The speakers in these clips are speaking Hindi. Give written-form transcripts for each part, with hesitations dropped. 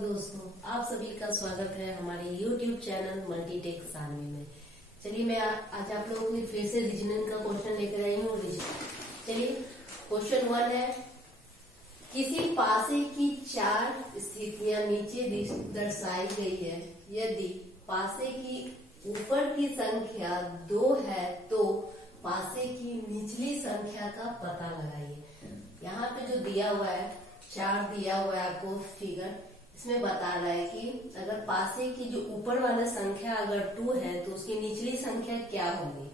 दोस्तों, आप सभी का स्वागत है हमारे YouTube चैनल मल्टीटेक सानवी में। चलिए मैं आज आप लोगों के लिए फिर से रीजनिंग का क्वेश्चन लेकर आई हूँ। चलिए क्वेश्चन 1 है, किसी पासे की 4 स्थितियां नीचे दर्शाई गई है। यदि पासे की ऊपर की संख्या 2 है तो पासे की निचली संख्या का पता लगाइए। यहाँ पे जो दिया हुआ है 4 दिया हुआ है आपको फिगर, इसमें बता रहा है कि अगर पासे की जो ऊपर वाला संख्या अगर 2 है तो उसकी निचली संख्या क्या होगी।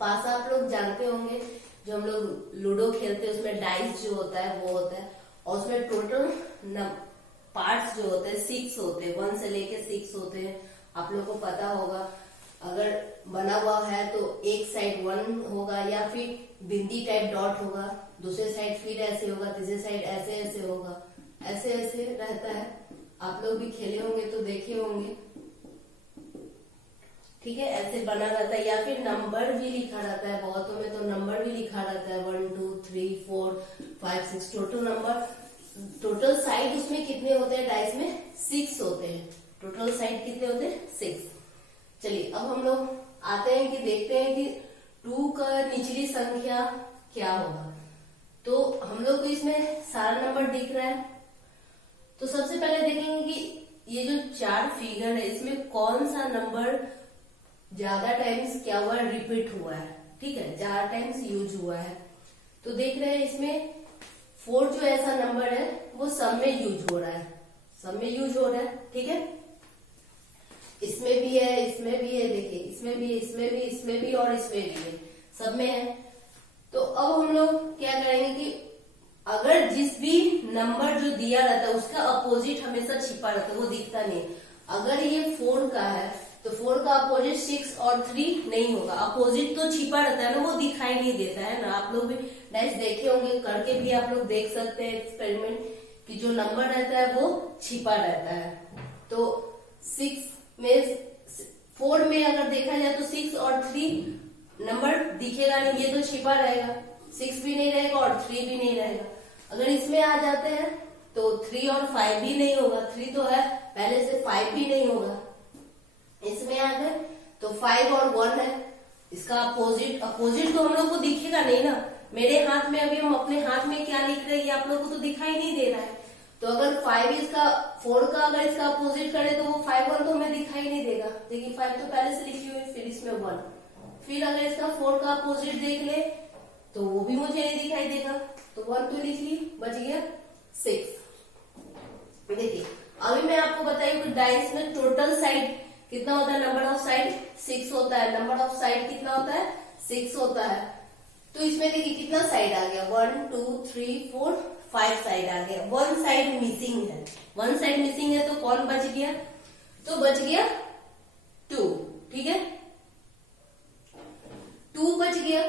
पासा आप लोग जानते होंगे, जो हम लोग लूडो खेलते हैं उसमें डाइस जो होता है वो होता है, और उसमें टोटल पार्ट्स जो होते हैं 6 होते हैं, 1 से लेके 6 होते हैं। आप लोग को पता होगा, अगर बना हुआ है तो एक साइड 1 होगा या फिर बिंदी टाइप डॉट होगा, दूसरे साइड फिर ऐसे होगा, तीसरे साइड ऐसे ऐसे होगा, ऐसे ऐसे रहता है। आप लोग भी खेले होंगे तो देखे होंगे, ठीक है, ऐसे बना रहता है। या फिर नंबर भी लिखा रहता है, बहुतों में तो नंबर भी लिखा रहता है 1 2 3 4 5 6 टोटल नंबर। टोटल साइड उसमें कितने होते हैं, डाइस में 6 होते हैं। टोटल साइड कितने होते हैं, 6। चलिए अब हम लोग आते हैं कि देखते हैं कि 2 का निचली संख्या क्या होगा। तो हम लोग को इसमें सारा नंबर दिख रहा है, तो सबसे पहले देखेंगे कि ये जो 4 फिगर है इसमें कौन सा नंबर ज्यादा टाइम्स क्या हुआ है, रिपीट हुआ है, ठीक है, ज्यादा टाइम्स यूज हुआ है। तो देख रहे हैं इसमें 4 जो ऐसा नंबर है वो सब में यूज हो रहा है, सब में यूज हो रहा है, ठीक है। इसमें भी है, इसमें भी है, देखिए इसमें भी, इसमें भी, इसमें भी और इसमें भी है, सब में है। तो अब हम लोग क्या करेंगे कि अगर जिस भी नंबर जो दिया रहता है उसका अपोजिट हमेशा छिपा रहता है, वो दिखता नहीं। अगर ये 4 का है तो 4 का अपोजिट 6 और 3 नहीं होगा, अपोजिट तो छिपा रहता है ना, वो दिखाई नहीं देता है ना। आप लोग भी डाइस देखे होंगे, करके भी आप लोग देख सकते हैं एक्सपेरिमेंट, कि जो नंबर रहता है वो छिपा रहता है। तो 4 में अगर देखा जाए तो 6 और 3 नंबर दिखेगा नहीं, ये तो छिपा रहेगा, 6 भी नहीं रहेगा और 3 भी नहीं रहेगा। अगर इसमें आ जाते हैं तो 3 और 5 भी नहीं होगा, 3 तो है पहले से, 5 भी नहीं होगा। इसमें आ गए तो 5 और 1 है, इसका अपोजिट तो हम लोग को दिखेगा नहीं ना। मेरे हाथ में अभी हम अपने हाथ में क्या लिख रहे हैं ये आप लोग को तो दिखाई नहीं दे रहा है। तो अगर 4 का अगर इसका अपोजिट करे तो वो 5 1 तो हमें दिखाई नहीं देगा। देखिए 5 तो पहले से लिखी हुई, फिर इसमें 1, फिर अगर इसका 4 का अपोजिट देख ले तो वो भी मुझे नहीं दिखाई देगा। तो 1 तो लिख ली, बच गया 6। देखिए अभी मैं आपको बताई कि डाइस में टोटल साइड कितना होता है, नंबर ऑफ साइड 6 होता है। नंबर ऑफ साइड कितना होता है, 6 होता है। तो इसमें देखिए कितना साइड आ गया, 1 2 3 4 5 साइड आ गया। 1 साइड मिसिंग है, 1 साइड मिसिंग है, तो कौन बच गया, तो बच गया 2, ठीक है, 2 बच गया।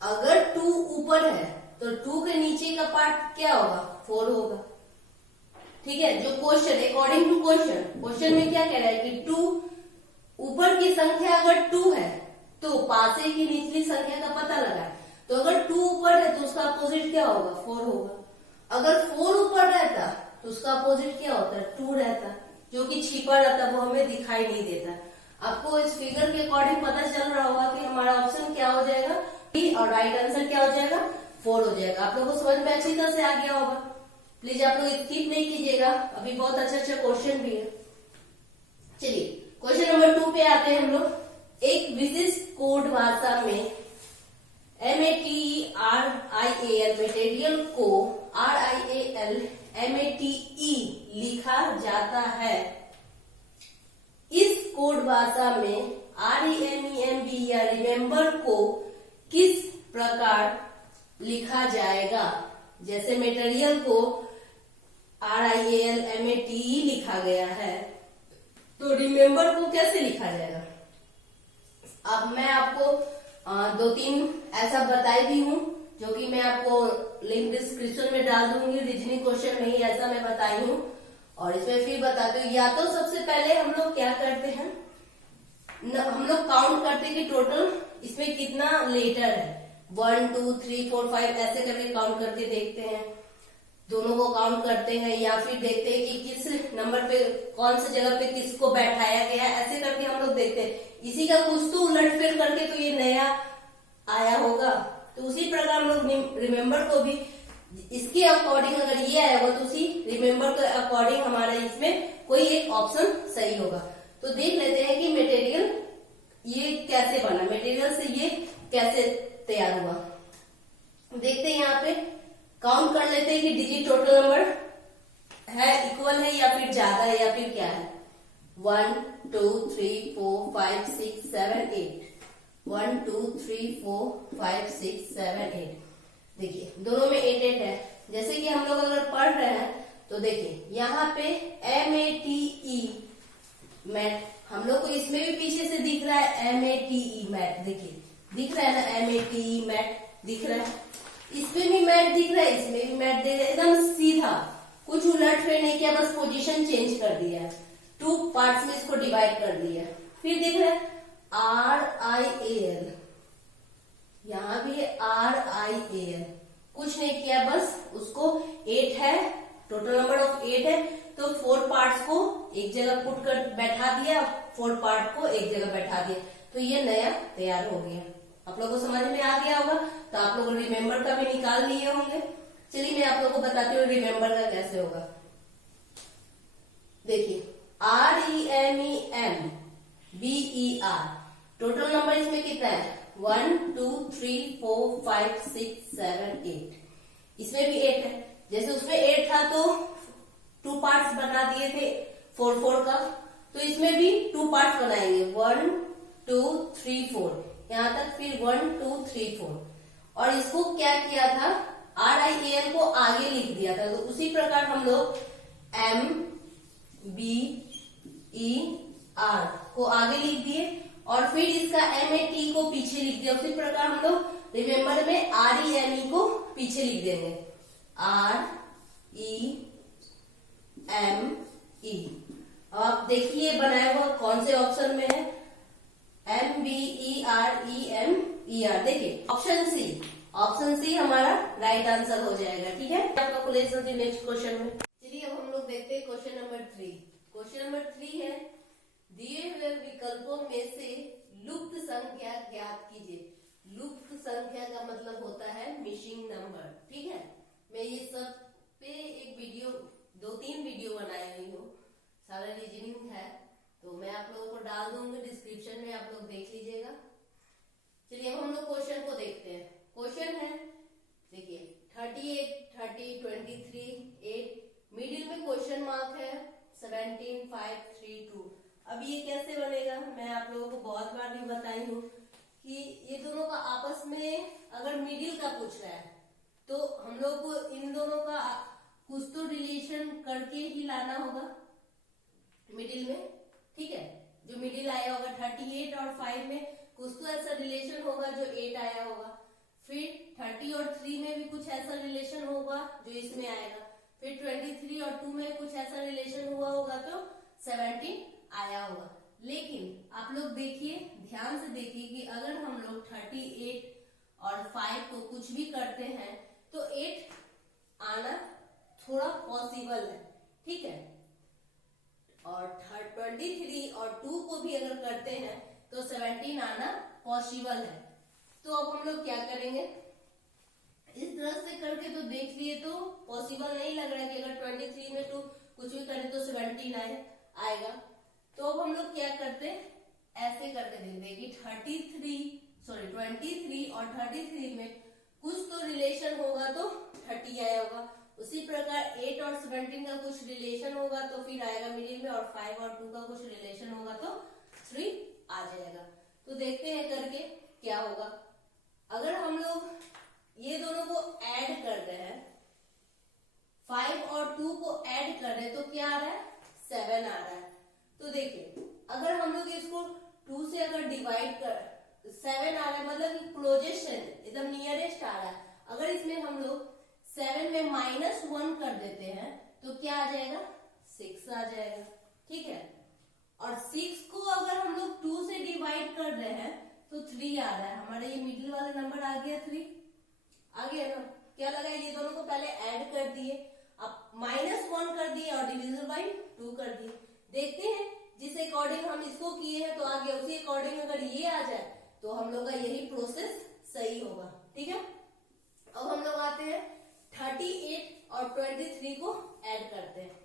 अगर 2 ऊपर है तो 2 के नीचे का पार्ट क्या होगा, 4 होगा, ठीक है। जो क्वेश्चन, अकॉर्डिंग टू क्वेश्चन में क्या कह रहा है कि 2 ऊपर की संख्या अगर 2 है तो पासे की निचली संख्या का पता लगाए। तो अगर 2 ऊपर है तो उसका अपोजिट क्या होगा, 4 होगा। अगर 4 ऊपर रहता तो उसका अपोजिट क्या होता है, 2 रहता, जो कि छिपा रहता, वो हमें दिखाई नहीं देता। आपको इस फिगर के अकॉर्डिंग पता चल रहा होगा कि हमारा ऑप्शन क्या हो जाएगा, बी, और राइट आंसर क्या हो जाएगा, 4 हो जाएगा। आप लोगों को समझ में अच्छी तरह से आ गया होगा। प्लीज आप लोग स्किप नहीं कीजिएगा, अभी बहुत अच्छा क्वेश्चन भी है। चलिए क्वेश्चन नंबर 2 पे आते हैं हम लोग। एक विशिष्ट कोड भाषा में METERIAL मटेरियल को RIALMATE लिखा जाता है। इस कोड भाषा में REMEMB या रिमेम्बर को किस प्रकार लिखा जाएगा। जैसे मटेरियल को RIALMATE लिखा गया है, तो रिमेम्बर को कैसे लिखा जाएगा। अब मैं आपको 2-3 ऐसा बताई दी हूँ, जो कि मैं आपको लिंक डिस्क्रिप्शन में डाल दूंगी। रीजनिंग क्वेश्चन में ही ऐसा मैं बताई हूँ, और इसमें फिर बताती हूँ। या तो सबसे पहले हम लोग क्या करते हैं, हम लोग काउंट करते हैं कि टोटल इसमें कितना लेटर है, 1 2 3 4 5 ऐसे करके काउंट करके देखते हैं। दोनों को काउंट करते हैं या फिर देखते हैं कि किस नंबर पे कौन सी जगह पे किसको बैठाया गया है, ऐसे करके हम लोग देखते हैं। इसी का कुछ तो उलटफेर करके तो ये नया आया होगा। तो उसी प्रकार हम लोग रिमेम्बर को भी इसके अकॉर्डिंग अगर ये आया होगा तो उसी रिमेम्बर के अकॉर्डिंग हमारा इसमें कोई एक ऑप्शन सही होगा। तो देख लेते हैं कि मटेरियल ये कैसे बना, मटेरियल से ये कैसे तैयार हुआ। देखते हैं यहाँ पे काउंट कर लेते हैं कि डिजिट टोटल नंबर है इक्वल है या फिर ज्यादा है या फिर क्या है। 1 2 3 4 5 6 7 8 1 2 3 4 5 6 7 8। देखिए दोनों में 8 8 है। जैसे कि हम लोग अगर पढ़ रहे हैं तो देखिए यहाँ पे MATE मैट, हम लोग को इसमें भी पीछे से दिख रहा है MATE मैट। देखिए दिख रहा है ना, MATE मैट दिख रहा है, इसमें भी मैट दिख रहा है, इसमें भी मैट दिख रहा है। एकदम सीधा, कुछ उलट फेर नहीं किया, बस पोजीशन चेंज कर दिया है, 2 पार्ट्स में इसको डिवाइड कर दिया। फिर दिख रहा है RIAL, यहाँ भी RIAL, कुछ नहीं किया, बस उसको 8 है, टोटल नंबर ऑफ 8 है, तो 4 पार्ट्स को एक जगह पुट कर बैठा दिया, 4 पार्ट को एक जगह बैठा दिया, तो ये नया तैयार हो गया। आप लोगों को समझ में आ गया होगा। तो आप लोग रिमेम्बर का भी निकाल लिए होंगे। चलिए मैं आप लोगों को बताती हूँ रिमेम्बर का कैसे होगा। देखिए REMEMBER, टोटल नंबर इसमें कितना है 1 2 3 4 5 6 7 8। इसमें भी 8 है। जैसे उसमें 8 था तो 2 पार्ट्स बना दिए थे 4 4 का, तो इसमें भी 2 पार्ट्स बनाएंगे 1 2 3 4 यहाँ तक, फिर 1 2 3 4। और इसको क्या किया था, RIAL को आगे लिख दिया था। तो उसी प्रकार हम लोग MBER को आगे लिख दिए और फिर इसका MAT को पीछे लिख दिया। उसी प्रकार हम लोग रिमेम्बर में REME को पीछे लिख देंगे, REME। अब देखिए बनाया हुआ कौन से ऑप्शन में है, MBEREMER। देखिए ऑप्शन सी हमारा राइट आंसर हो जाएगा। ठीक है, आपका क्वेश्चन नेक्स्ट क्वेश्चन में। चलिए अब हम लोग देखते हैं क्वेश्चन नंबर 3। क्वेश्चन नंबर 3 है, दिए हुए विकल्पों में से लुप्त संख्या ज्ञात कीजिए। लुप्त संख्या का मतलब होता है मिसिंग नंबर। ठीक है, मैं ये सब पे एक वीडियो 2-3 वीडियो बनाई हुई हूँ, सारा रीजनिंग है, तो मैं आप लोगों को डाल दूंगी डिस्क्रिप्शन में, आप लोग देख लीजिएगा। चलिए अब हम लोग क्वेश्चन को देखते हैं। क्वेश्चन है देखिए 38 30 23 8, मिडिल में क्वेश्चन मार्क है 17 5 3 2। अब ये कैसे बनेगा, मैं आप लोगों को बहुत बार भी बताई हूँ कि ये दोनों का आपस में अगर मिडिल का पूछ रहा है तो हम लोग को इन दोनों का कुछ तो रिलेशन करके ही लाना होगा मिडिल में। ठीक है, जो मिडिल आया होगा 38 और 5 में कुछ तो ऐसा रिलेशन होगा जो 8 आया होगा, फिर 30 और 3 में भी कुछ ऐसा रिलेशन होगा जो इसमें आएगा, फिर 23 और 2 में कुछ ऐसा रिलेशन हुआ होगा तो 17 आया होगा। लेकिन आप लोग देखिए, ध्यान से देखिए कि अगर हम लोग 38 और 5 को कुछ भी करते हैं तो 8 आना थोड़ा पॉसिबल है। ठीक है, और 23 और 2 को भी अगर करते हैं तो 17 आना पॉसिबल है। तो अब हम लोग क्या करेंगे, इस तरह से करके तो देख लिए तो पॉसिबल नहीं लग रहा है कि अगर 23 में 2 कुछ भी करें तो 17 आएगा। तो अब हम लोग क्या करते हैं, ऐसे करके देखते हैं कि 23 और 33 में कुछ तो रिलेशन होगा तो 30 आया होगा। उसी प्रकार 8 और 17 का कुछ रिलेशन होगा तो फिर आएगा मिडिल में, और 5 और 2 का कुछ रिलेशन होगा तो 3 आ जाएगा। तो देखते हैं करके क्या होगा। अगर हम लोग ये दोनों को ऐड कर रहे हैं, 5 और 2 को ऐड कर रहे हैं तो क्या आ रहा है 7 आ रहा है। तो देखिए अगर हम लोग इसको 2 से अगर डिवाइड कर 7 आ रहा है, मतलब क्लोजेस्ट एकदम नियरेस्ट आ रहा है। अगर इसमें हम लोग 7 में -1 कर देते हैं तो क्या आ जाएगा 6 आ जाएगा। ठीक है, और 6 को अगर हम लोग 2 से डिवाइड कर रहे हैं तो 3 आ रहा है। हमारा ये मिडिल वाला नंबर आ गया 3 आ गया ना। क्या लगा, ये दोनों को पहले ऐड कर दिए, अब -1 कर दिए और डिविजिबल बाई 2 कर दिए। देखते हैं जिस अकॉर्डिंग हम इसको किए हैं तो आगे उसी अकॉर्डिंग अगर ये आ जाए तो हम लोग का यही प्रोसेस सही होगा। ठीक है, अब हम लोग आते हैं 38 और 23 को ऐड करते हैं।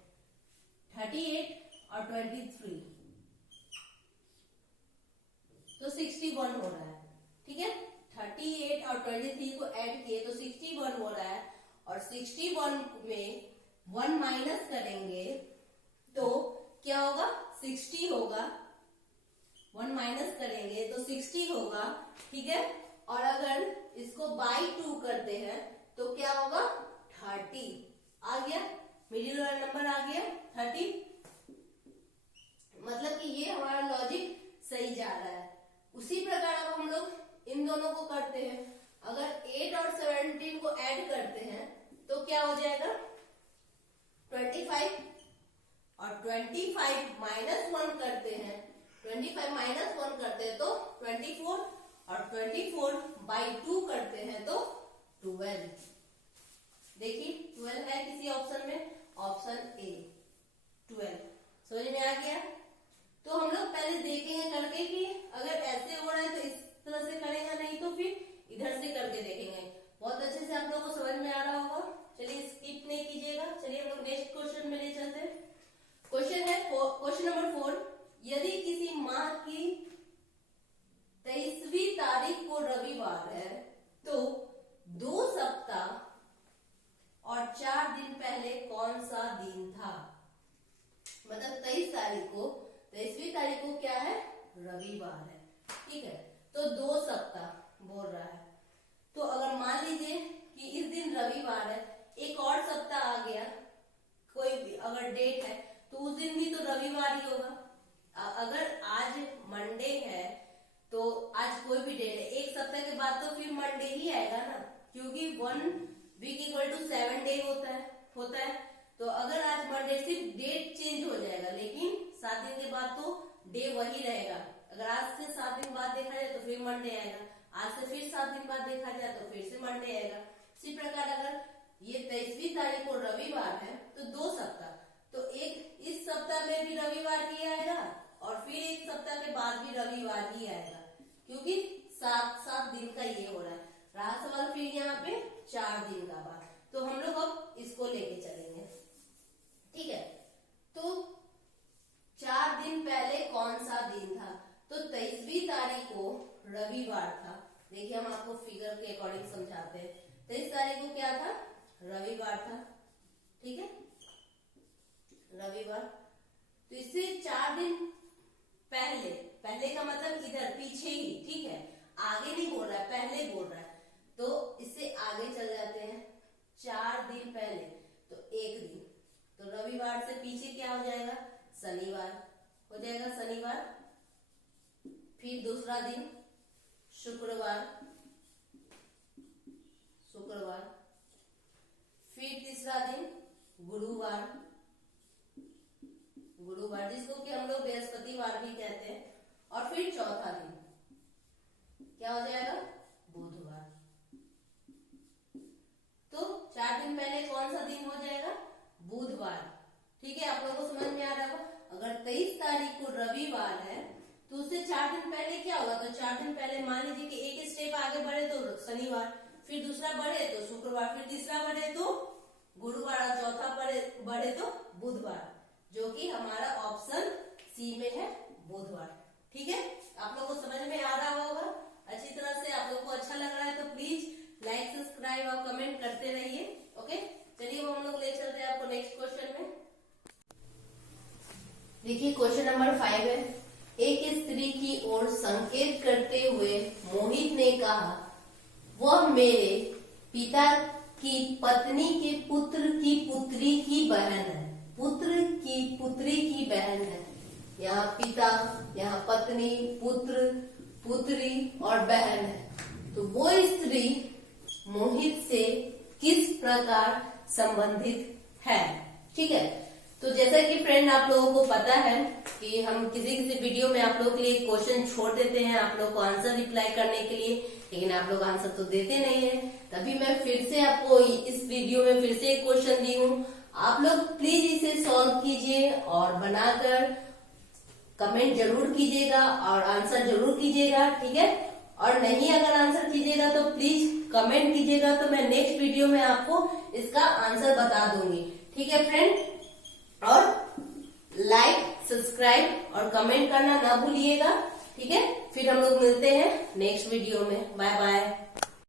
38 और 23 तो 61 हो रहा है। ठीक है, 38 और 23 को ऐड किए तो 61 हो रहा है और 61 में 1 माइनस करेंगे तो क्या होगा, 60 होगा। 1 माइनस करेंगे तो 60 होगा। ठीक है, और अगर इसको बाई 2 करते हैं तो क्या होगा, 30 आ गया, मिडिल वाला नंबर आ गया 30। मतलब कि ये हमारा लॉजिक सही जा रहा है। उसी प्रकार अब हम लोग इन दोनों को करते हैं। अगर 8 और 17 को ऐड करते हैं तो क्या हो जाएगा, 25 और 25 -1 करते हैं। 25 -1 करते हैं तो 24 और 24 बाई 2 करते हैं तो 12। देखिए 12 है किसी ऑप्शन में, ऑप्शन ए 12। समझ में आ गया। तो हम लोग पहले देखेंगे करके कि अगर ऐसे हो रहा है तो इस तरह से करेंगे, नहीं तो फिर इधर से करके देखेंगे। बहुत अच्छे से आप लोगों को समझ में आ रहा होगा। चलिए स्किप नहीं कीजिएगा। चलिए हम लोग नेक्स्ट क्वेश्चन में ले चलते हैं। क्वेश्चन है क्वेश्चन नंबर 4, यदि किसी माह की 23वीं तारीख को रविवार है तो 2 सप्ताह और 4 दिन पहले कौन सा दिन था। मतलब 23वीं तारीख को क्या है, रविवार है। ठीक है, तो 2 सप्ताह बोल रहा है। तो अगर मान लीजिए कि इस दिन रविवार है, एक और सप्ताह आ गया, कोई भी अगर डेट है तो उस दिन भी तो रविवार ही होगा। अगर आज मंडे है तो आज कोई भी डेट है, एक सप्ताह के बाद तो फिर मंडे ही आएगा ना, क्योंकि 1 वीक इक्वल टू 7 डे होता है। तो अगर आज मंडे, सिर्फ डेट चेंज हो जाएगा, लेकिन 7 दिन के बाद तो डे वही रहेगा। अगर आज से 7 दिन बाद देखा जाए तो फिर मंडे आएगा, आज से फिर 7 दिन बाद देखा जाए तो फिर से मंडे आएगा। इसी प्रकार अगर ये 23वीं तारीख को रविवार है तो 2 सप्ताह, तो एक इस सप्ताह में भी रविवार ही आएगा और फिर एक सप्ताह के बाद भी रविवार ही आएगा, क्योंकि 7 दिन का ये हो रहा है। रहा सवाल फिर यहाँ पे 4 दिन का बाद। तो हम लोग अब इसको लेके चलेंगे। ठीक है, तो 4 दिन पहले कौन सा दिन था, तो 23वीं तारीख को रविवार था। देखिए हम आपको फिगर के अकॉर्डिंग समझाते हैं। 23 तारीख को क्या था, रविवार था। ठीक है, रविवार। तो इससे 4 दिन पहले का मतलब इधर पीछे ही। ठीक है, आगे नहीं बोल रहा है, पहले बोल रहा है। तो इससे आगे चल जाते हैं, 4 दिन पहले तो 1 दिन, तो रविवार से पीछे क्या हो जाएगा, शनिवार हो जाएगा, शनिवार। फिर दूसरा दिन शुक्रवार, फिर तीसरा दिन गुरुवार, जिसको कि हम लोग बृहस्पतिवार भी कहते हैं। और फिर चौथा दिन क्या हो जाएगा, बुधवार। तो 4 दिन पहले कौन सा दिन हो जाएगा, बुधवार। ठीक है, आप लोगों को समझ में आ रहा होगा। अगर 23 तारीख को रविवार है तो उससे 4 दिन पहले क्या होगा, तो 4 दिन पहले मान लीजिए कि एक स्टेप आगे बढ़े तो शनिवार, फिर दूसरा बढ़े तो शुक्रवार, फिर तीसरा बढ़े तो गुरुवार और चौथा बढ़े तो बुधवार, जो कि हमारा ऑप्शन सी में है, बुधवार। ठीक है, आप लोगों को समझ में आ रहा होगा अच्छी तरह से। आप लोगों को अच्छा लग रहा है तो प्लीज लाइक, सब्सक्राइब और कमेंट करते रहिए। ओके, चलिए हम लोग ले चलते हैं आपको नेक्स्ट क्वेश्चन में। देखिए क्वेश्चन नंबर 5 है, एक स्त्री की ओर संकेत करते हुए मोहित ने कहा, वह मेरे पिता की पत्नी के पुत्र की पुत्री की बहन है। पुत्र की पुत्री की बहन है। यहाँ पिता, यहाँ पत्नी, पुत्र, पुत्री और बहन है। तो वो स्त्री मोहित से किस प्रकार संबंधित है। ठीक है, तो जैसा कि फ्रेंड आप लोगों को पता है कि हम किसी वीडियो में आप लोगों के लिए क्वेश्चन छोड़ देते हैं आप लोग को आंसर रिप्लाई करने के लिए, लेकिन आप लोग आंसर तो देते नहीं है। तभी मैं फिर से आपको इस वीडियो में फिर से एक क्वेश्चन दी हूँ। आप लोग प्लीज इसे सॉल्व कीजिए और बनाकर कमेंट जरूर कीजिएगा और आंसर जरूर कीजिएगा, ठीक है। और नहीं अगर आंसर कीजिएगा तो प्लीज कमेंट कीजिएगा, तो मैं नेक्स्ट वीडियो में आपको इसका आंसर बता दूंगी, ठीक है फ्रेंड। और लाइक, सब्सक्राइब और कमेंट करना ना भूलिएगा, ठीक है। फिर हम लोग मिलते हैं नेक्स्ट वीडियो में। Bye bye.